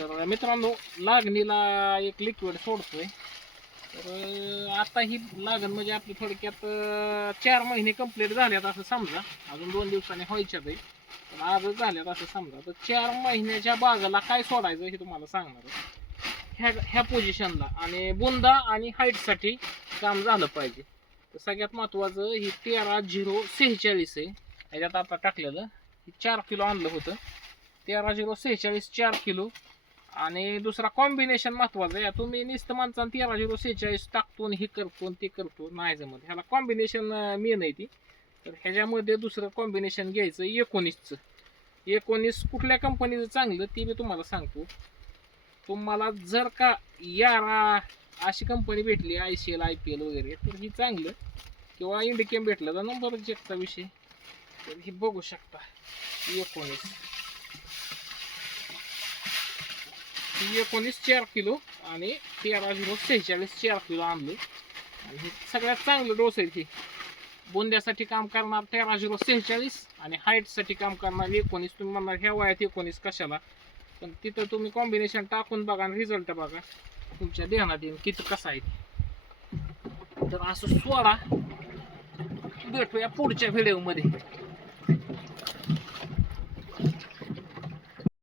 तर मित्रांनो, लागणीला एक लिक्विड सोडतोय. तर आता ही लागण म्हणजे आपली थोडक्यात 4 महिने कंप्लीट झाल्यात असं समजा. अजून 2 दिवसांनी व्हायच्यात आहे, पण आजच झाल्यात असं समजा. तर 4 महिन्याच्या बागाला काय सोडायचं हे तुम्हाला सांगणार आहे. ह्या पोझिशनला आणि बुंदा आणि हाईटसाठी काम झालं पाहिजे. तर सगळ्यात महत्त्वाचं ही 13-0-46 आहे. ह्याच्यात आता टाकलेलं 4 किलो आणलं होतं. 13-0-46 4 किलो. आणि दुसरा कॉम्बिनेशन महत्वाचा आहे. तुम्ही नुसतं माणसानं 13-0-46 टाकतो आणि हे करतो आणि ते करतो, नाही जमत. ह्याला कॉम्बिनेशन मेन आहे ती. तर ह्याच्यामध्ये दुसरं कॉम्बिनेशन घ्यायचं 19चं. 19 कुठल्या कंपनीचं चांगलं ते मी तुम्हाला सांगतो. तुम्हाला जर का यारा अशी कंपनी भेटली, ICL IPL वगैरे, तर ही चांगलं. किंवा इंडिकेम भेटलं तर नंबर चेकचा विषय. तर ही बघू शकता 19 4 किलो आणि 13-0-46 4 किलो आणलं. आणि हे सगळ्यात चांगलं डोस आहे. ती बोंद्यासाठी काम करणार 13-0-46 आणि हाईटसाठी काम करणार 19. तुम्ही म्हणणार ह्या वयात 19 कशाला, पण तिथं तुम्ही कॉम्बिनेशन टाकून बघा आणि रिझल्ट बघा, तुमच्या ध्यानात येईल किती कसं आहे. तर असं सोडा. भेटूया पुढच्या व्हिडिओमध्ये.